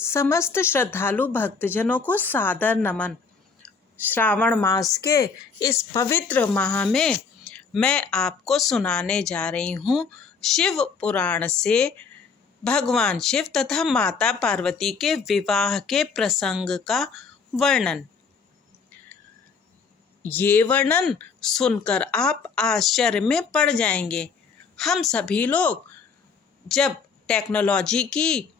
समस्त श्रद्धालु भक्तजनों को सादर नमन। श्रावण मास के इस पवित्र माह में मैं आपको सुनाने जा रही हूँ शिव पुराण से भगवान शिव तथा माता पार्वती के विवाह के प्रसंग का वर्णन। ये वर्णन सुनकर आप आश्चर्य में पड़ जाएंगे। हम सभी लोग जब टेक्नोलॉजी की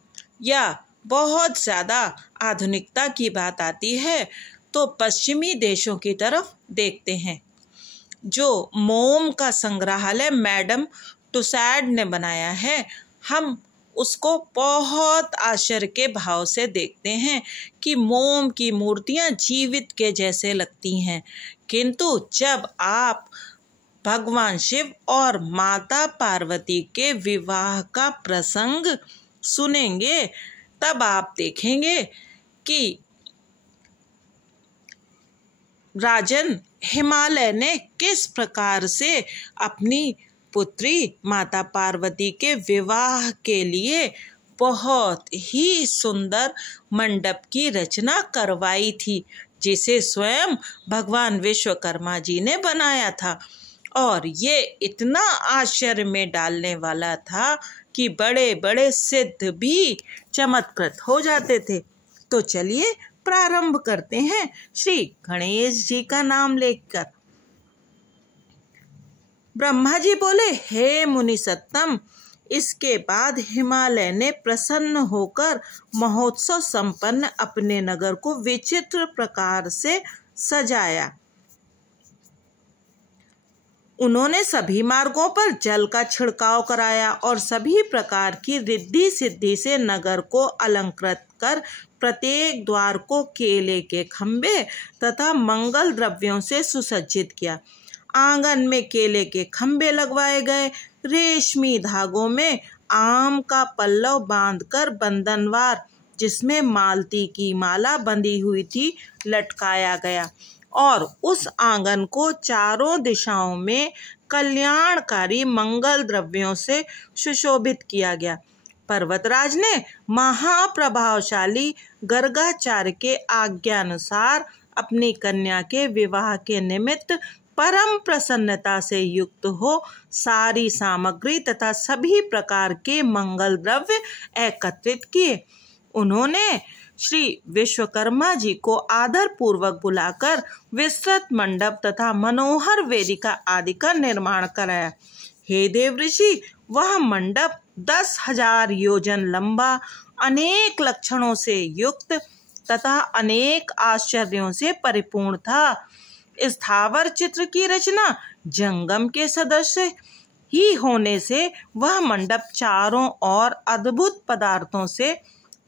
या बहुत ज़्यादा आधुनिकता की बात आती है तो पश्चिमी देशों की तरफ देखते हैं। जो मोम का संग्रहालय मैडम टुसैड ने बनाया है, हम उसको बहुत आश्चर्य के भाव से देखते हैं कि मोम की मूर्तियां जीवित के जैसे लगती हैं। किंतु जब आप भगवान शिव और माता पार्वती के विवाह का प्रसंग सुनेंगे तब आप देखेंगे कि राजन हिमालय ने किस प्रकार से अपनी पुत्री माता पार्वती के विवाह के लिए बहुत ही सुंदर मंडप की रचना करवाई थी, जिसे स्वयं भगवान विश्वकर्मा जी ने बनाया था। और ये इतना आश्चर्य में डालने वाला था कि बड़े बड़े सिद्ध भी चमत्कृत हो जाते थे। तो चलिए प्रारंभ करते हैं श्री गणेश जी का नाम लेकर। ब्रह्मा जी बोले, हे मुनि सत्तम। इसके बाद हिमालय ने प्रसन्न होकर महोत्सव संपन्न अपने नगर को विचित्र प्रकार से सजाया। उन्होंने सभी मार्गों पर जल का छिड़काव कराया और सभी प्रकार की रिद्धि सिद्धि से नगर को अलंकृत कर प्रत्येक द्वार को केले के खंभे तथा मंगल द्रव्यों से सुसज्जित किया। आंगन में केले के खंभे लगवाए गए। रेशमी धागों में आम का पल्लव बांधकर बंधनवार, जिसमें मालती की माला बंधी हुई थी, लटकाया गया और उस आंगन को चारों दिशाओं में कल्याणकारी मंगल द्रव्यों से सुशोभित किया गया। पर्वतराज ने महाप्रभावशाली गर्गाचार्य के आज्ञानुसार अपनी कन्या के विवाह के निमित्त परम प्रसन्नता से युक्त हो सारी सामग्री तथा सभी प्रकार के मंगल द्रव्य एकत्रित किए। उन्होंने श्री विश्वकर्मा जी को आदर पूर्वक बुलाकर विस्तृत मंडप तथा मनोहर वेदिका आदि का निर्माण कराया। हे देव ऋषि, वह मंडप 10,000 योजन लंबा, अनेक लक्षणों से युक्त तथा अनेक आश्चर्यों से परिपूर्ण था। स्थावर चित्र की रचना जंगम के सदस्य ही होने से वह मंडप चारों ओर अद्भुत पदार्थों से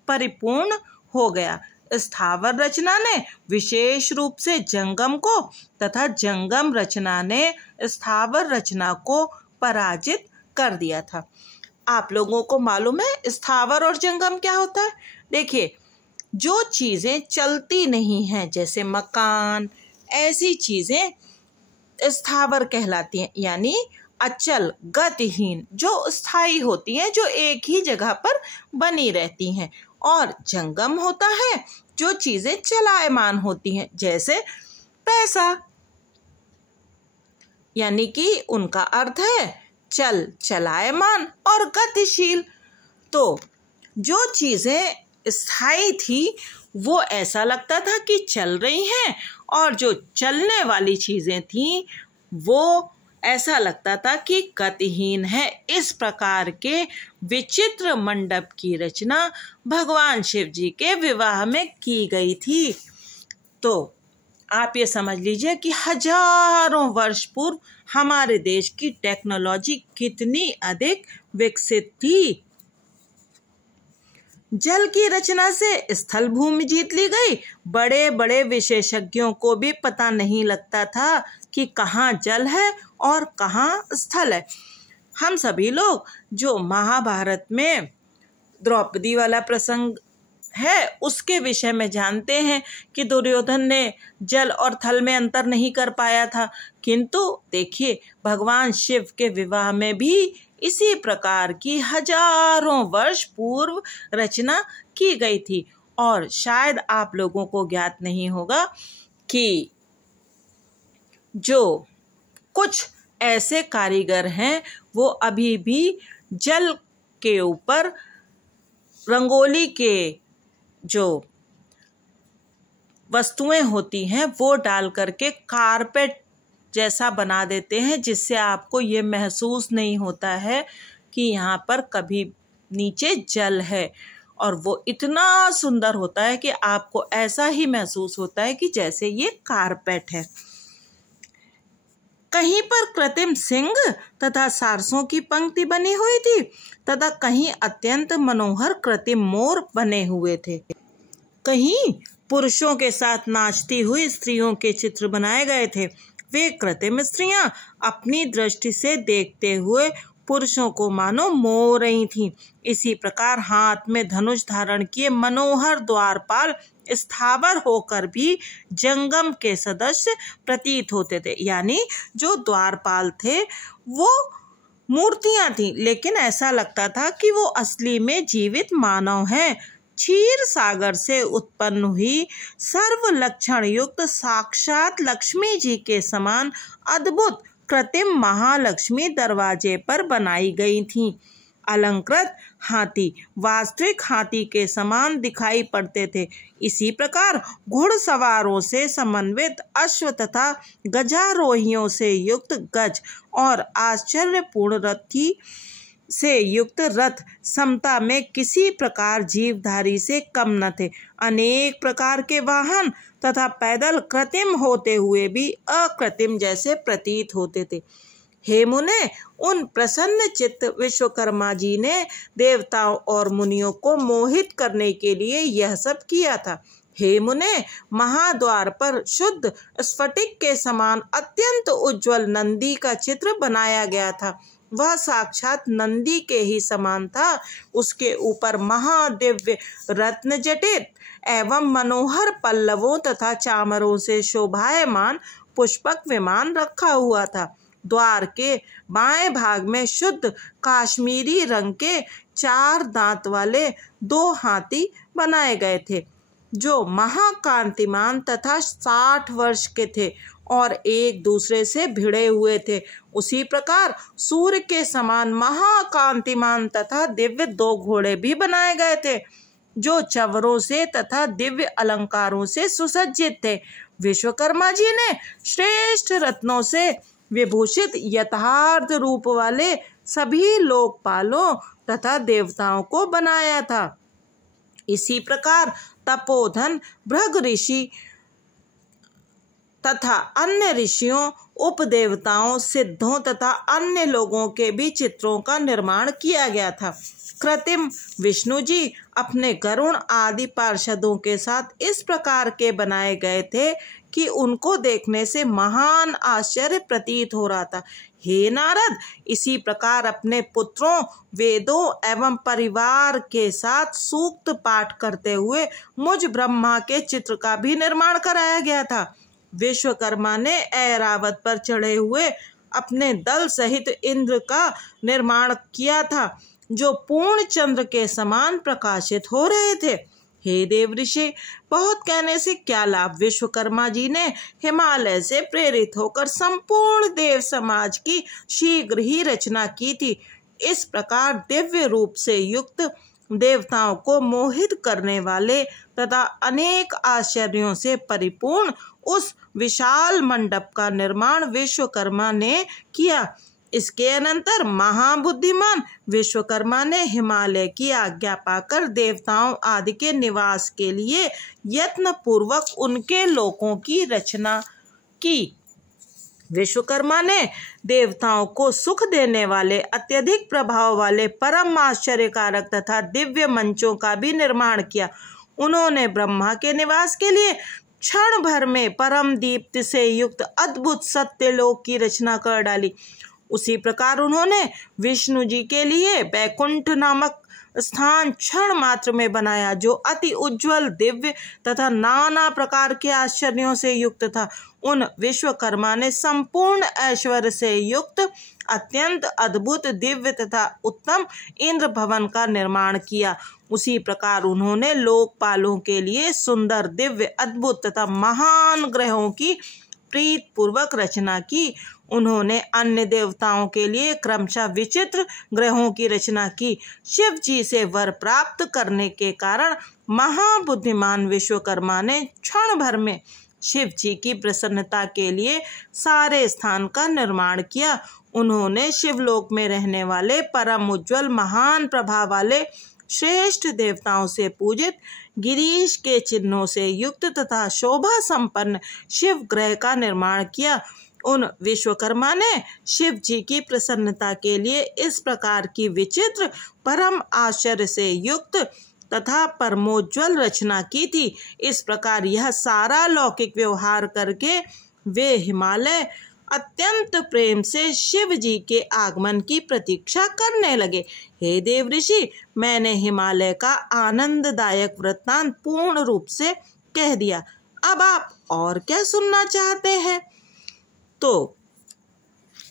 परिपूर्ण हो गया। स्थावर रचना ने विशेष रूप से जंगम को तथा जंगम रचना ने स्थावर रचना को पराजित कर दिया था। आप लोगों को मालूम है स्थावर और जंगम क्या होता है? देखिए, जो चीजें चलती नहीं हैं जैसे मकान, ऐसी चीजें स्थावर कहलाती हैं, यानी अचल, गतिहीन, जो स्थायी होती हैं, जो एक ही जगह पर बनी रहती हैं। और जंगम होता है जो चीजें चलायमान होती हैं, जैसे पैसा, यानी कि उनका अर्थ है चल, चलायमान और गतिशील। तो जो चीजें स्थायी थी वो ऐसा लगता था कि चल रही हैं, और जो चलने वाली चीजें थीं वो ऐसा लगता था कि गतिहीन है। इस प्रकार के विचित्र मंडप की रचना भगवान शिव जी के विवाह में की गई थी। तो आप ये समझ लीजिए कि हजारों वर्ष पूर्व हमारे देश की टेक्नोलॉजी कितनी अधिक विकसित थी। जल की रचना से स्थल भूमि जीत ली गई। बड़े बड़े विशेषज्ञों को भी पता नहीं लगता था कि कहाँ जल है और कहाँ स्थल है। हम सभी लोग जो महाभारत में द्रौपदी वाला प्रसंग है उसके विषय में जानते हैं कि दुर्योधन ने जल और थल में अंतर नहीं कर पाया था। किंतु देखिए, भगवान शिव के विवाह में भी इसी प्रकार की हजारों वर्ष पूर्व रचना की गई थी। और शायद आप लोगों को ज्ञात नहीं होगा कि जो कुछ ऐसे कारीगर हैं वो अभी भी जल के ऊपर रंगोली के जो वस्तुएं होती हैं वो डाल करके कारपेट जैसा बना देते हैं, जिससे आपको ये महसूस नहीं होता है कि यहाँ पर कभी नीचे जल है। और वो इतना सुंदर होता है कि आपको ऐसा ही महसूस होता है कि जैसे ये कारपेट है। कहीं पर कृत्रिम सिंह तथा सारसों की पंक्ति बनी हुई थी तथा कहीं अत्यंत मनोहर कृत्रिम मोर बने हुए थे। कहीं पुरुषों के साथ नाचती हुई स्त्रियों के चित्र बनाए गए थे। वे कृत्रिम स्त्रियां अपनी दृष्टि से देखते हुए पुरुषों को मानो मोह रही थीं। इसी प्रकार हाथ में धनुष धारण किए मनोहर द्वारपाल स्थावर होकर भी जंगम के सदस्य प्रतीत होते थे। यानी जो द्वारपाल थे वो मूर्तियां थीं, लेकिन ऐसा लगता था कि वो असली में जीवित मानव हैं। क्षीर सागर से उत्पन्न हुई सर्व लक्षण युक्त साक्षात लक्ष्मी जी के समान अद्भुत कृत्रिम महालक्ष्मी दरवाजे पर बनाई गई थीं। अलंकृत हाथी वास्तविक हाथी के समान दिखाई पड़ते थे। इसी प्रकार घुड़सवारों से समन्वित अश्व तथा गजारोहियों से युक्त गज और आश्चर्यपूर्ण रथी से युक्त रथ समता में किसी प्रकार जीवधारी से कम न थे। अनेक प्रकार के वाहन तथा पैदल कृत्रिम होते हुए भी अकृत्रिम जैसे प्रतीत होते थे। हे मुने, उन प्रसन्न चित्त विश्वकर्मा जी ने देवताओं और मुनियों को मोहित करने के लिए यह सब किया था। हे मुने, महाद्वार पर शुद्ध स्फटिक के समान अत्यंत उज्ज्वल नंदी का चित्र बनाया गया था। वह साक्षात नंदी के ही समान था। उसके ऊपर महादिव्य रत्न जटित एवं मनोहर पल्लवों तथा चामरों से शोभायमान पुष्पक विमान रखा हुआ था। द्वार के बाएं भाग में शुद्ध काश्मीरी रंग के 4 दांत वाले 2 हाथी बनाए गए थे, जो महाकांतिमान तथा 60 वर्ष के थे और एक दूसरे से भिड़े हुए थे। उसी प्रकार सूर्य के समान महाकांतिमान तथा दिव्य 2 घोड़े भी बनाए गए थे, जो चवरों से तथा दिव्य अलंकारों से सुसज्जित थे। विश्वकर्मा जी ने श्रेष्ठ रत्नों से विभूषित यथार्थ रूप वाले सभी लोकपालों तथा देवताओं को बनाया था। इसी प्रकार तपोधन भृग ऋषि तथा अन्य ऋषियों, उपदेवताओं, सिद्धों तथा अन्य लोगों के भी चित्रों का निर्माण किया गया था। कृत्रिम विष्णु जी अपने गरुण आदि पार्षदों के साथ इस प्रकार के बनाए गए थे कि उनको देखने से महान आश्चर्य प्रतीत हो रहा था। हे नारद, इसी प्रकार अपने पुत्रों, वेदों एवं परिवार के साथ सूक्त पाठ करते हुए मुझ ब्रह्मा के चित्र का भी निर्माण कराया गया था। विश्वकर्मा ने ऐरावत पर चढ़े हुए अपने दल सहित इंद्र का निर्माण किया था, जो पूर्ण चंद्र के समान प्रकाशित हो रहे थे। हे देव ऋषि, बहुत कहने से क्या लाभ। विश्वकर्मा जी ने हिमालय से प्रेरित होकर संपूर्ण देव समाज की शीघ्र ही रचना की थी। इस प्रकार दिव्य रूप से युक्त देवताओं को मोहित करने वाले तथा अनेक आश्चर्यों से परिपूर्ण उस विशाल मंडप का निर्माण विश्वकर्मा ने किया। इसके अनंतर महाबुद्धिमान विश्वकर्मा ने हिमालय की आज्ञा पाकर देवताओं आदि के निवास के लिए यत्न पूर्वक उनके लोकों की रचना की। विश्वकर्मा ने देवताओं को सुख देने वाले अत्यधिक प्रभाव वाले परम आश्चर्यकारक तथा दिव्य मंचों का भी निर्माण किया। उन्होंने ब्रह्मा के निवास के लिए क्षण भर में परम दीप्ति से युक्त अद्भुत सत्यलोक की रचना कर डाली। उसी प्रकार उन्होंने विष्णु जी के लिए बैकुंठ नामक स्थान क्षण मात्र में बनाया, जो अति उज्जवल, दिव्य तथा नाना प्रकार के आश्चर्यों से युक्त था। उन विश्वकर्मा ने संपूर्ण ऐश्वर्य से युक्त अत्यंत अद्भुत, दिव्य तथा उत्तम इंद्र भवन का निर्माण किया। उसी प्रकार उन्होंने लोकपालों के लिए सुंदर, दिव्य, अद्भुत तथा महान ग्रहों की प्रीत पूर्वक रचना की। उन्होंने अन्य देवताओं के लिए क्रमशः विचित्र ग्रहों की रचना की। शिव जी से वर प्राप्त करने के कारण महाबुद्धिमान विश्वकर्मा ने क्षण भर में शिव जी की प्रसन्नता के लिए सारे स्थान का निर्माण किया। उन्होंने शिवलोक में रहने वाले परम उज्ज्वल, महान प्रभाव वाले श्रेष्ठ देवताओं से पूजित, गिरीश के चिन्हों से युक्त तथा शोभा संपन्न शिव ग्रह का निर्माण किया। उन विश्वकर्मा ने शिव जी की प्रसन्नता के लिए इस प्रकार की विचित्र, परम आश्चर्य से युक्त तथा परमोज्वल रचना की थी। इस प्रकार यह सारा लौकिक व्यवहार करके वे हिमालय अत्यंत प्रेम से शिव जी के आगमन की प्रतीक्षा करने लगे। हे देव ऋषि, मैंने हिमालय का आनंददायक वृत्तांत पूर्ण रूप से कह दिया। अब आप और क्या सुनना चाहते हैं? तो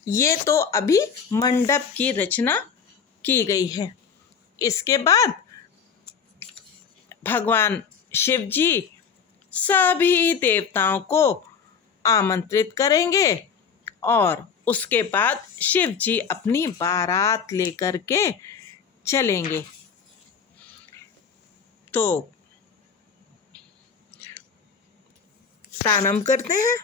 ये तो अभी मंडप की रचना की गई है। इसके बाद भगवान शिव जी सभी देवताओं को आमंत्रित करेंगे और उसके बाद शिव जी अपनी बारात लेकर के चलेंगे। तो प्रारंभ करते हैं।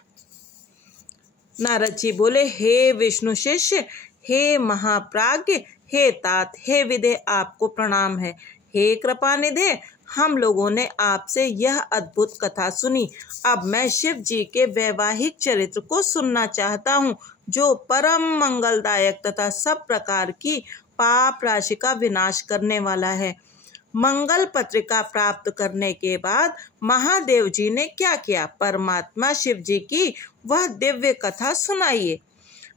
नारद जी बोले, हे विष्णु शिष्य, हे महाप्राज्ञ, हे तात, हे विदे, आपको प्रणाम है। हे कृपा निधे, हम लोगों ने आपसे यह अद्भुत कथा सुनी। अब मैं शिव जी के वैवाहिक चरित्र को सुनना चाहता हूँ, जो परम मंगलदायक तथा सब प्रकार की पाप राशि का विनाश करने वाला है। मंगल पत्रिका प्राप्त करने के बाद महादेव जी ने क्या किया? परमात्मा शिव जी की वह दिव्य कथा सुनाइए।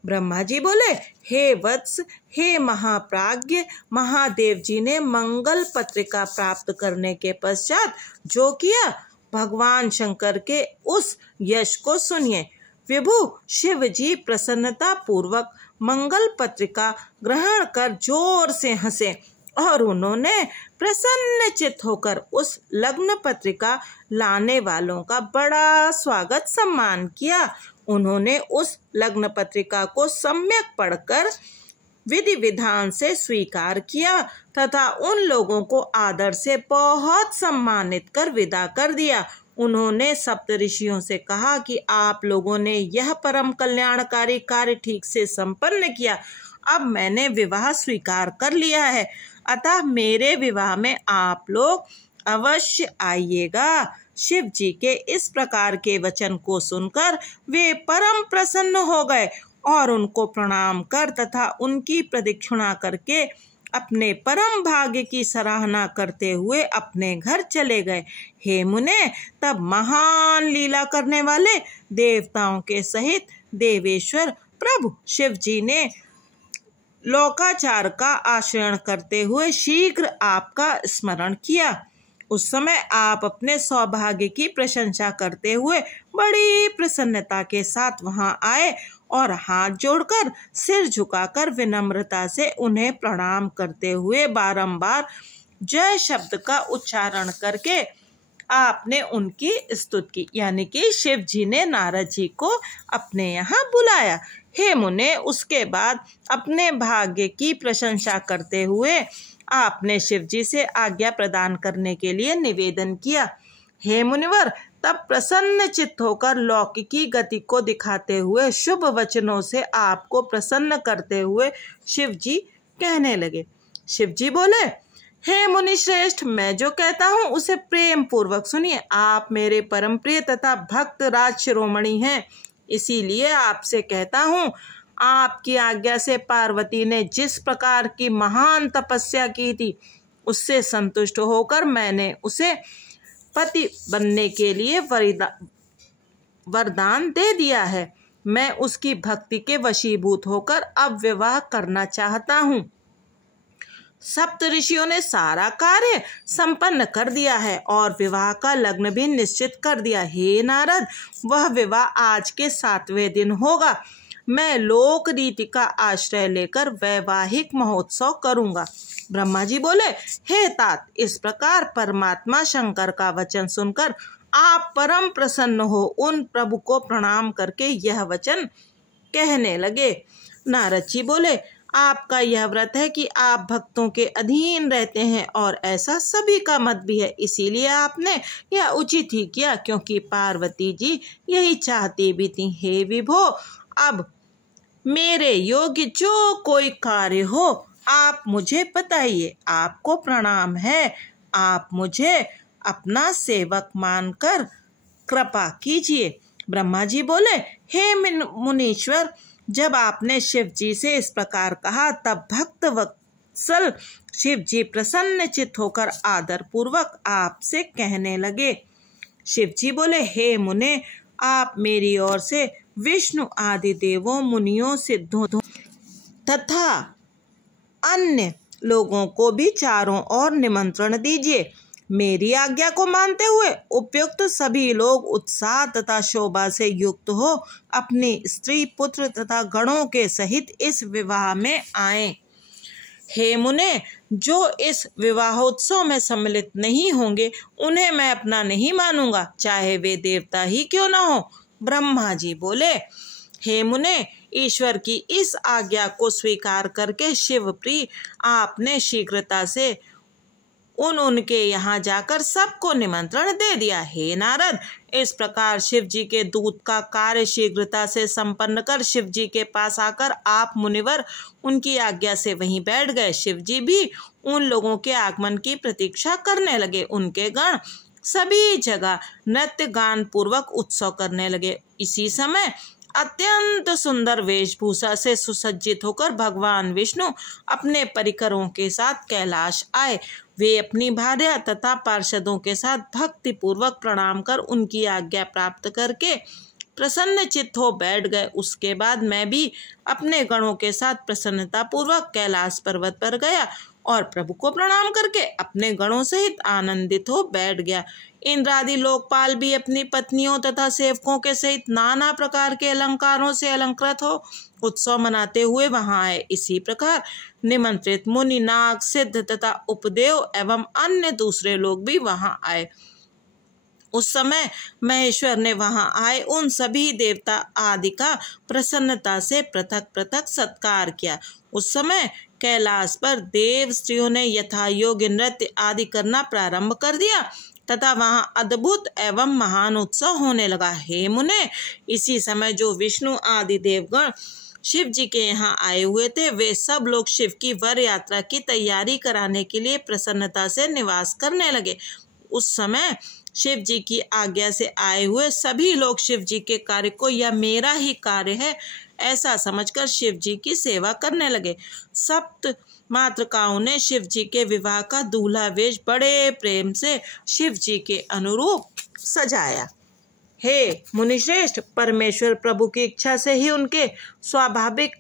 ब्रह्मा जी बोले, हे वत्स, हे महाप्राज्ञ, महादेव जी ने मंगल पत्रिका प्राप्त करने के पश्चात जो किया, भगवान शंकर के उस यश को सुनिए। विभु शिव जी प्रसन्नता पूर्वक मंगल पत्रिका ग्रहण कर जोर से हंसे और उन्होंने प्रसन्नचित्त होकर उस लग्न पत्रिका लाने वालों का बड़ा स्वागत सम्मान किया। उन्होंने उस लग्न पत्रिका को सम्यक पढ़कर विधि विधान से स्वीकार किया तथा उन लोगों को आदर से बहुत सम्मानित कर विदा कर दिया। उन्होंने सप्तऋषियों से कहा कि आप लोगों ने यह परम कल्याणकारी कार्य ठीक से संपन्न किया। अब मैंने विवाह स्वीकार कर लिया है, अतः मेरे विवाह में आप लोग अवश्य आइएगा। शिव जी के इस प्रकार के वचन को सुनकर वे परम प्रसन्न हो गए और उनको प्रणाम कर तथा उनकी प्रदक्षिणा करके अपने परम भाग्य की सराहना करते हुए अपने घर चले गए। हे मुने, तब महान लीला करने वाले देवताओं के सहित देवेश्वर प्रभु शिव जी ने लोकाचार का आचरण करते हुए शीघ्र आपका स्मरण किया। उस समय आप अपने सौभाग्य की प्रशंसा करते हुए बड़ी प्रसन्नता के साथ वहां आए और हाथ जोड़कर सिर झुकाकर विनम्रता से उन्हें प्रणाम करते हुए बारंबार जय शब्द का उच्चारण करके आपने उनकी स्तुति की, यानी कि शिव जी ने नारद जी को अपने यहाँ बुलाया। हे मुने, उसके बाद अपने भाग्य की प्रशंसा करते हुए आपने शिव जी से आज्ञा प्रदान करने के लिए निवेदन किया। हे मुनिवर, तब प्रसन्न चित्त होकर लौकिकी गति को दिखाते हुए शुभ वचनों से आपको प्रसन्न करते हुए शिव जी कहने लगे। शिव जी बोले, हे मुनि श्रेष्ठ, मैं जो कहता हूँ उसे प्रेम पूर्वक सुनिए। आप मेरे परम प्रिय तथा भक्त राज शिरोमणि हैं, इसीलिए आपसे कहता हूँ, आपकी आज्ञा से पार्वती ने जिस प्रकार की महान तपस्या की थी, उससे संतुष्ट होकर मैंने उसे पति बनने के लिए वरदान दे दिया है। मैं उसकी भक्ति के वशीभूत होकर अब विवाह करना चाहता हूँ। सप्त ऋषियों ने सारा कार्य संपन्न कर दिया है और विवाह का लग्न भी निश्चित कर दिया। हे नारद, वह विवाह आज के 7वें दिन होगा। मैं लोक रीति का आश्रय लेकर वैवाहिक महोत्सव करूंगा। ब्रह्मा जी बोले, हे तात, इस प्रकार परमात्मा शंकर का वचन सुनकर आप परम प्रसन्न हो उन प्रभु को प्रणाम करके यह वचन कहने लगे। नारद जी बोले, आपका यह व्रत है कि आप भक्तों के अधीन रहते हैं और ऐसा सभी का मत भी है, इसीलिए आपने यह उचित ही किया, क्योंकि पार्वती जी यही चाहती भी थी। हे विभो, अब मेरे योग्य जो कोई कार्य हो आप मुझे बताइए। आपको प्रणाम है, आप मुझे अपना सेवक मानकर कृपा कीजिए। ब्रह्मा जी बोले, हे मुनीश्वर, जब आपने शिव जी से इस प्रकार कहा तब भक्त वत्सल शिव जी प्रसन्न चित्त होकर आदर पूर्वक आपसे कहने लगे। शिव जी बोले, हे मुने, आप मेरी ओर से विष्णु आदि देवों, मुनियों, सिद्धों तथा अन्य लोगों को भी चारों ओर निमंत्रण दीजिए। मेरी आज्ञा को मानते हुए उपयुक्त सभी लोग उत्साह तथा शोभा से युक्त हो अपनी स्त्री, पुत्र तथा गणों के सहित इस विवाह में आए। हे मुने, जो इस विवाहोत्सव में सम्मिलित नहीं होंगे उन्हें मैं अपना नहीं मानूंगा, चाहे वे देवता ही क्यों न हो। ब्रह्मा जी बोले, हे मुने, ईश्वर की इस आज्ञा को स्वीकार करके शिवप्रिय आपने शीघ्रता से उनके यहाँ जाकर सबको निमंत्रण दे दिया। हे नारद, इस प्रकार शिव जी के दूत का कार्य शीघ्रता से संपन्न कर शिव जी के पास आकर आप मुनिवर उनकी आज्ञा से वहीं बैठ गए। शिव जी भी उन लोगों के आगमन की प्रतीक्षा करने लगे। उनके गण सभी जगह नृत्य गान पूर्वक उत्सव करने लगे। इसी समय अत्यंत सुंदर वेशभूषा से सुसज्जित होकर भगवान विष्णु अपने परिकरों के साथ कैलाश आए। वे अपनी भार्या तथा पार्षदों के साथ भक्ति पूर्वक प्रणाम कर उनकी आज्ञा प्राप्त करके प्रसन्न चित्त हो बैठ गए। उसके बाद मैं भी अपने गणों के साथ प्रसन्नता पूर्वक कैलाश पर्वत पर गया और प्रभु को प्रणाम करके अपने गणों सहित आनंदित हो बैठ गया। इंद्रादि लोकपाल भी अपनी पत्नियों तथा सेवकों के सहित नाना प्रकार के अलंकारों से अलंकृत हो उत्सव मनाते हुए वहां आए। इसी प्रकार निमंत्रित मुनि, नाग, सिद्ध तथा उपदेव एवं अन्य दूसरे लोग भी वहां आए। उस समय महेश्वर ने वहां आए उन सभी देवता आदि का प्रसन्नता से पृथक पृथक सत्कार किया। उस समय कैलाश पर देव स्त्रियों ने यथा योग्य नृत्य आदि करना प्रारंभ कर दिया तथा वहां अद्भुत एवं महान उत्सव होने लगा। हे मुने, इसी समय जो विष्णु आदि देवगण शिव जी के यहाँ आए हुए थे वे सब लोग शिव की वर यात्रा की तैयारी कराने के लिए प्रसन्नता से निवास करने लगे। उस समय शिव जी की आज्ञा से आए हुए सभी लोग शिव जी के कार्य को यह मेरा ही कार्य है ऐसा समझकर शिव जी की सेवा करने लगे। सप्त मातृकाओं ने शिव जी के विवाह का दूल्हा वेश बड़े प्रेम से शिव जी के अनुरूप सजाया। हे मुनिश्रेष्ठ, परमेश्वर प्रभु की इच्छा से ही उनके स्वाभाविक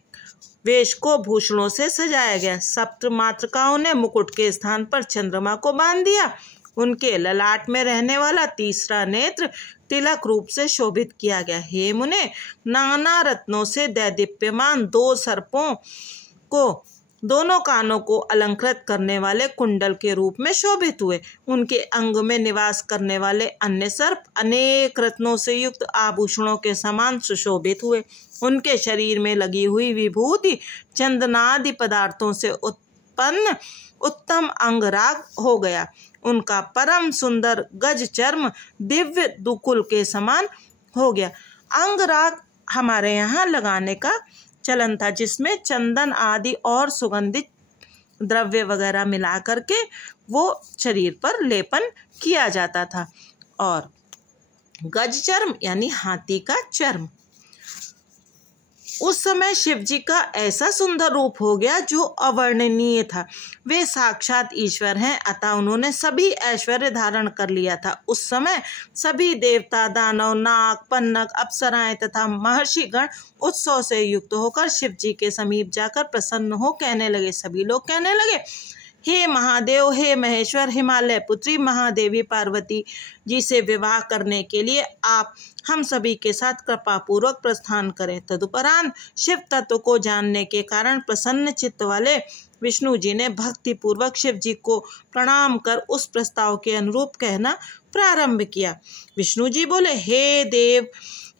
वेश को भूषणों से सजाया गया। सप्त मातृकाओं ने मुकुट के स्थान पर चंद्रमा को बांध दिया। उनके ललाट में रहने वाला तीसरा नेत्र तिलक रूप से शोभित किया गया। हे मुने, नाना रत्नों से दैदीप्यमान 2 सर्पों को दोनों कानों को अलंकृत करने वाले कुंडल के रूप में शोभित हुए। उनके अंग में निवास करने वाले अन्य सर्प अनेक रत्नों से युक्त आभूषणों के समान सुशोभित हुए। उनके शरीर में लगी हुई विभूति चंदनादि पदार्थों से उत्पन्न उत्तम अंगराग हो गया। उनका परम सुंदर गज चर्म दिव्य दुकुल के समान हो गया। अंगराग हमारे यहाँ लगाने का चलन था, जिसमें चंदन आदि और सुगंधित द्रव्य वगैरह मिला करके वो शरीर पर लेपन किया जाता था। और गज चर्म यानी हाथी का चर्म। उस समय शिव जी का ऐसा सुंदर रूप हो गया जो अवर्णनीय था। वे साक्षात ईश्वर हैं, अतः उन्होंने सभी ऐश्वर्य धारण कर लिया था। उस समय सभी देवता, दानव, नाग, पन्नग, अप्सराएं तथा महर्षि गण उत्सव से युक्त होकर शिव जी के समीप जाकर प्रसन्न हो कहने लगे। सभी लोग कहने लगे, हे महादेव, हे महेश्वर, हिमालय पुत्री महादेवी पार्वती जी से विवाह करने के लिए आप हम सभी के साथ कृपा पूर्वक प्रस्थान करें। तदुपरांत शिव तत्व को जानने के कारण प्रसन्न चित्त वाले विष्णु जी ने भक्ति पूर्वक शिव जी को प्रणाम कर उस प्रस्ताव के अनुरूप कहना प्रारंभ किया। विष्णु जी बोले, हे देव,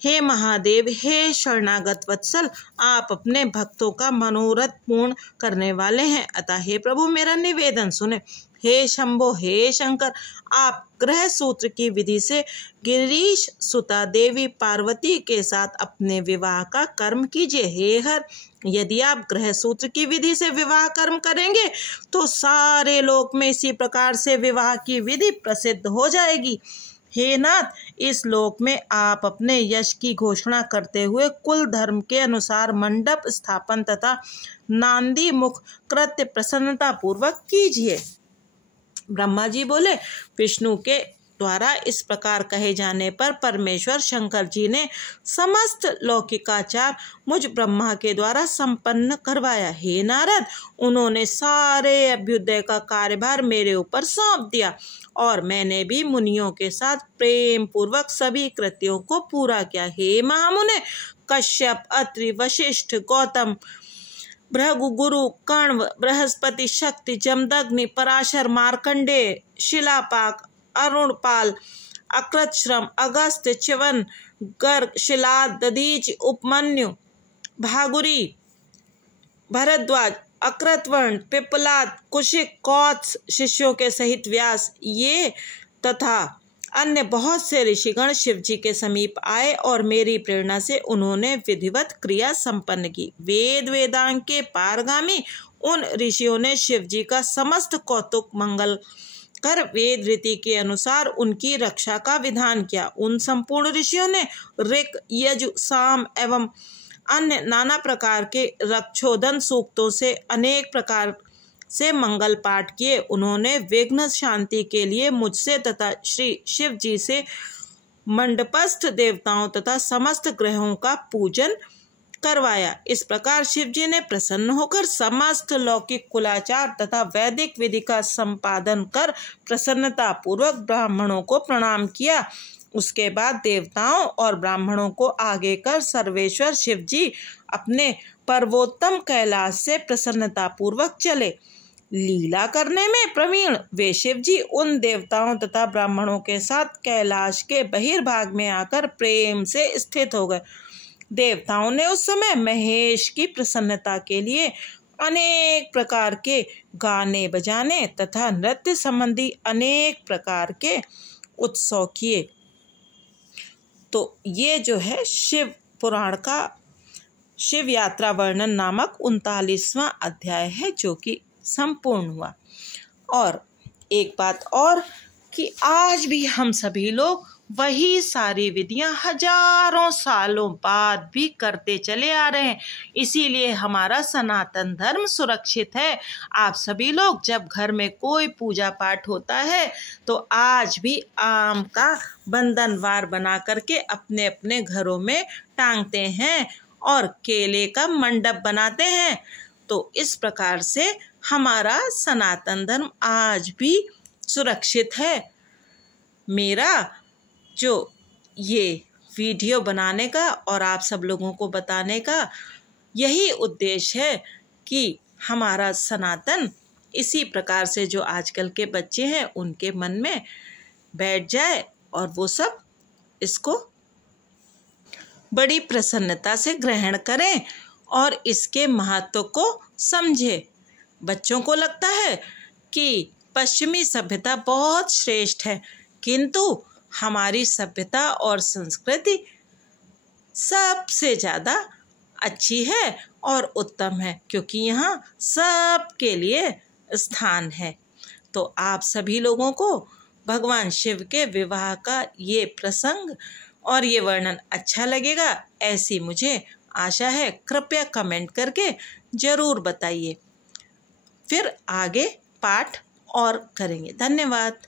हे महादेव, हे शरणागत वत्सल, आप अपने भक्तों का मनोरथ पूर्ण करने वाले हैं, अतः हे प्रभु मेरा निवेदन सुने। हे शंभो, हे शंकर, आप ग्रह सूत्र की विधि से गिरीश सुता देवी पार्वती के साथ अपने विवाह का कर्म कीजिए। हे हर, यदि आप ग्रह सूत्र की विधि से विवाह कर्म करेंगे तो सारे लोक में इसी प्रकार से विवाह की विधि प्रसिद्ध हो जाएगी। हे नाथ, इस लोक में आप अपने यश की घोषणा करते हुए कुल धर्म के अनुसार मंडप स्थापन तथा नांदी मुख कृत्य प्रसन्नता पूर्वक कीजिए। ब्रह्मा जी बोले, विष्णु के द्वारा इस प्रकार कहे जाने पर परमेश्वर शंकर जी ने समस्त लौकिकाचार मुझ ब्रह्मा के द्वारा संपन्न करवाया। हे नारद, उन्होंने सारे अभ्युदय का कार्यभार मेरे ऊपर सौंप दिया और मैंने भी मुनियों के साथ प्रेम पूर्वक सभी कृत्यों को पूरा किया। हे महामुने, कश्यप, अत्रि, वशिष्ठ, गौतम, भृगु, गुरु, कण्व, बृहस्पति, शक्ति, जमदग्नि, पराशर, मार्कंडेय, शिलापाक, अरुणपाल, अकृतश्रम, अगस्त्य, च्यवन, गर्ग, शिलाद, दधीच, उपमन्यु, भागुरी, भरद्वाज, अकृतवर्ण, पिपलाद, कुशिक, कौत्स शिष्यों के सहित व्यास, ये तथा अन्य बहुत से ऋषिगण शिव जी के समीप आए और मेरी प्रेरणा से उन्होंने विधिवत क्रिया संपन्न की। वेद वेदांग के पारगामी उन ऋषियों ने शिव जी का समस्त कौतुक मंगल कर वेद रीति के अनुसार उनकी रक्षा का विधान किया। उन संपूर्ण ऋषियों ने ऋक, यजु, साम एवं अन्य नाना प्रकार के रक्षोधन सूक्तों से अनेक प्रकार से मंगल पाठ किए। उन्होंने विघ्न शांति के लिए मुझसे तथा श्री शिव जी से मंडपस्थ देवताओं तथा समस्त ग्रहों का पूजन करवाया। इस प्रकार शिव जी ने प्रसन्न होकर समस्त लौकिक कुलाचार तथा वैदिक विधि का संपादन कर प्रसन्नता पूर्वक ब्राह्मणों को प्रणाम किया। उसके बाद देवताओं और ब्राह्मणों को आगे कर सर्वेश्वर शिव जी अपने पर्वोत्तम कैलाश से प्रसन्नता पूर्वक चले। लीला करने में प्रवीण वे शिव जी उन देवताओं तथा ब्राह्मणों के साथ कैलाश के बहिर्भाग में आकर प्रेम से स्थित हो गए। देवताओं ने उस समय महेश की प्रसन्नता के लिए अनेक प्रकार के गाने बजाने तथा नृत्य संबंधी अनेक प्रकार के उत्सव किए। तो ये जो है शिव पुराण का शिव यात्रा वर्णन नामक 39वां अध्याय है, जो कि संपूर्ण हुआ। और एक बात और कि आज भी हम सभी लोग वही सारी विधियां हजारों सालों बाद भी करते चले आ रहे हैं, इसीलिए हमारा सनातन धर्म सुरक्षित है। आप सभी लोग जब घर में कोई पूजा पाठ होता है तो आज भी आम का बंधनवार बना करके अपने अपने घरों में टांगते हैं और केले का मंडप बनाते हैं। तो इस प्रकार से हमारा सनातन धर्म आज भी सुरक्षित है। मेरा जो ये वीडियो बनाने का और आप सब लोगों को बताने का यही उद्देश्य है कि हमारा सनातन इसी प्रकार से जो आजकल के बच्चे हैं उनके मन में बैठ जाए और वो सब इसको बड़ी प्रसन्नता से ग्रहण करें और इसके महत्व को समझे। बच्चों को लगता है कि पश्चिमी सभ्यता बहुत श्रेष्ठ है, किंतु हमारी सभ्यता और संस्कृति सबसे ज़्यादा अच्छी है और उत्तम है, क्योंकि यहाँ सबके लिए स्थान है। तो आप सभी लोगों को भगवान शिव के विवाह का ये प्रसंग और ये वर्णन अच्छा लगेगा, ऐसी मुझे आशा है। कृपया कमेंट करके ज़रूर बताइए। फिर आगे पाठ और करेंगे। धन्यवाद।